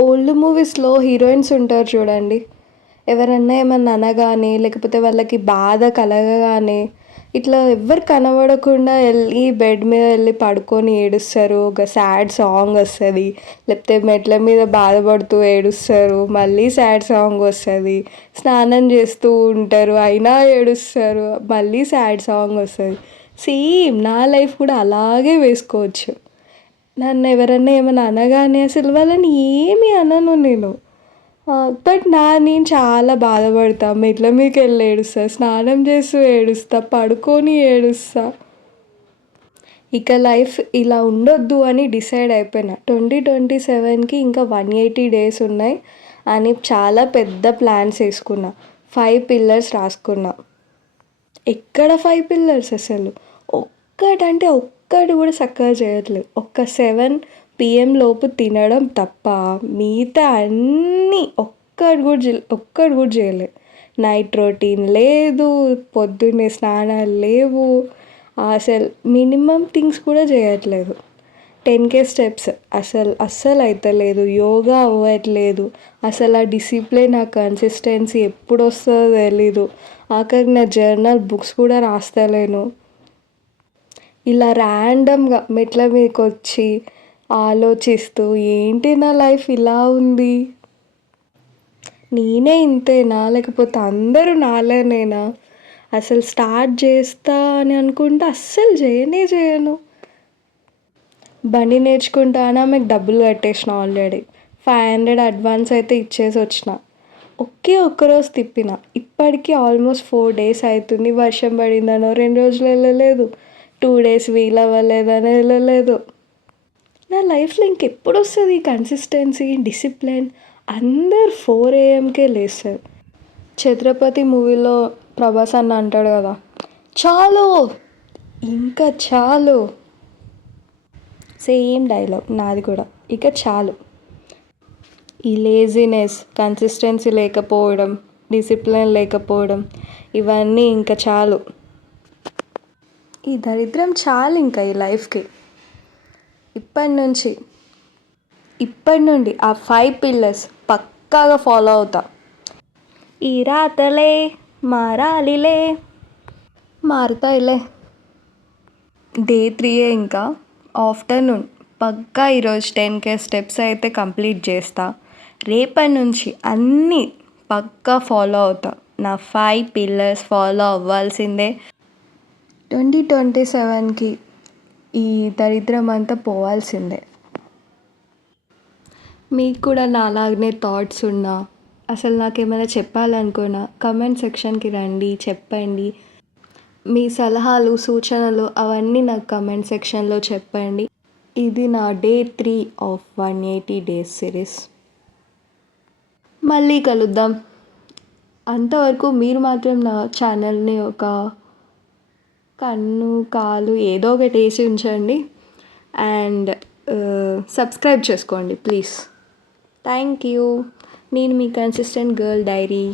Old మూవీస్‌లో heroines ఉంటారు చూడండి. ఎవరన్నా ఏమన్నా అనగానే, లేకపోతే వాళ్ళకి బాధ కలగగానే, ఇట్లా ఎవ్వరు కనబడకుండా ఎళ్లి బెడ్ మీద ఎళ్లి పడుకొని ఏడుస్తారు. ఒక సాడ్ సాంగ్ వస్తది. లేకపోతే మెట్ల మీద బాధపడుతూ ఏడుస్తారు. మళ్ళీ సాడ్ సాంగ్ వస్తది. స్నానం చేస్తూ ఉంటారు. అయినా ఏడుస్తారు. మళ్ళీ సాడ్ సాంగ్ వస్తది. సేమ్ నా లైఫ్ కూడా అలాగే వేసుకోవచ్చు. నన్ను ఎవరన్నా ఏమన్నా అనగానే అసలు వాళ్ళని ఏమి అనను నేను. బట్ నేను చాలా బాధపడతా. మెట్ల మీదకెళ్ళి ఏడుస్తా. స్నానం చేస్తూ ఏడుస్తా. పడుకొని ఏడుస్తా. ఇక లైఫ్ ఇలా ఉండొద్దు అని డిసైడ్ అయిపోయినా. 2027కి ఇంకా 180 డేస్ ఉన్నాయి అని చాలా పెద్ద ప్లాన్స్ వేసుకున్నా. 5 పిల్లర్స్ రాసుకున్నా. ఎక్కడ 5 పిల్లర్స్ అసలు. ఒక్కటంటే ఒక్కటి కూడా చక్కగా చేయట్లేదు. ఒక్క 7 PM లోపు తినడం తప్ప మిగతా అన్నీ ఒక్కటి కూడా చేయలే. నైట్ రొటీన్ లేదు, పొద్దున్నే స్నానాలు లేవు, అసలు మినిమమ్ థింగ్స్ కూడా చేయట్లేదు. 10K స్టెప్స్ అస్సలు అయితలేదు. యోగా అవ్వట్లేదు. అసలు ఆ డిసిప్లిన్, ఆ కన్సిస్టెన్సీ ఎప్పుడు వస్తుందో తెలీదు. ఆఖరికి నా జర్నల్ బుక్స్ కూడా రాస్తలేను. ఇలా ర్యాండమ్గా మెట్ల మీదకి వచ్చి ఆలోచిస్తూ ఏంటి నా లైఫ్ ఇలా ఉంది, నేనే ఇంతేనా లేకపోతే అందరూ నాలానేనా, అసలు స్టార్ట్ చేస్తా అని అనుకుంటే అస్సలు చేయను. బండి నేర్చుకుంటా అని ఆమెకు డబ్బులు కట్టేసిన ఆల్రెడీ. 500 అడ్వాన్స్ అయితే ఇచ్చేసి వచ్చిన. ఒక్కరోజు తిప్పిన. ఇప్పటికీ ఆల్మోస్ట్ 4 డేస్ అవుతుంది. వర్షం పడిందనో 2 రోజులు వెళ్ళలేదు. 2 డేస్ వీలవ్వలేదని వెళ్ళలేదు. నా లైఫ్లో ఇంకెప్పుడు వస్తుంది ఈ కన్సిస్టెన్సీ, డిసిప్లిన్? అందరు 4 AMకే లేస్తారు. ఛత్రపతి మూవీలో ప్రభాస్ అన్న అంటాడు కదా, చాలు ఇంకా చాలు. సేమ్ డైలాగ్ నాది కూడా. ఇక చాలు. ఈ లేజినెస్, కన్సిస్టెన్సీ లేకపోవడం, డిసిప్లిన్ లేకపోవడం, ఇవన్నీ ఇంకా చాలు. ఈ దరిద్రం చాలు ఇంకా ఈ లైఫ్కి. ఇప్పటి నుండి ఆ 5 పిల్లర్స్ పక్కాగా ఫాలో అవుతా. ఈ రాతలే మారాలిలే, మారుతాయిలే. డే 3 ఇంకా. ఆఫ్టర్నూన్ పక్కా ఈరోజు 10K స్టెప్స్ అయితే కంప్లీట్ చేస్తా. రేపటి నుంచి అన్నీ పక్కా ఫాలో అవుతా. నా 5 పిల్లర్స్ ఫాలో అవ్వాల్సిందే. 2027కి ఈ దరిద్రం అంతా పోవాల్సిందే. మీకు కూడా నా అలాగనే థాట్స్ ఉన్నా, అసలు నాకేమైనా చెప్పాలనుకున్నా కమెంట్ సెక్షన్కి రండి, చెప్పండి. మీ సలహాలు, సూచనలు అవన్నీ నాకు కమెంట్ సెక్షన్లో చెప్పండి. ఇది నా డే 3 ఆఫ్ 180 డేస్ సిరీస్. మళ్ళీ కలుద్దాం. అంతవరకు మీరు మాత్రం నా ఛానల్ని ఒక కన్ను, కాలు ఏదో ఒకటి వేసి ఉంచండి. అండ్ సబ్స్క్రైబ్ చేసుకోండి ప్లీజ్. Thank you. నేను మీ కన్సిస్టెంట్ గర్ల్ డైరీ.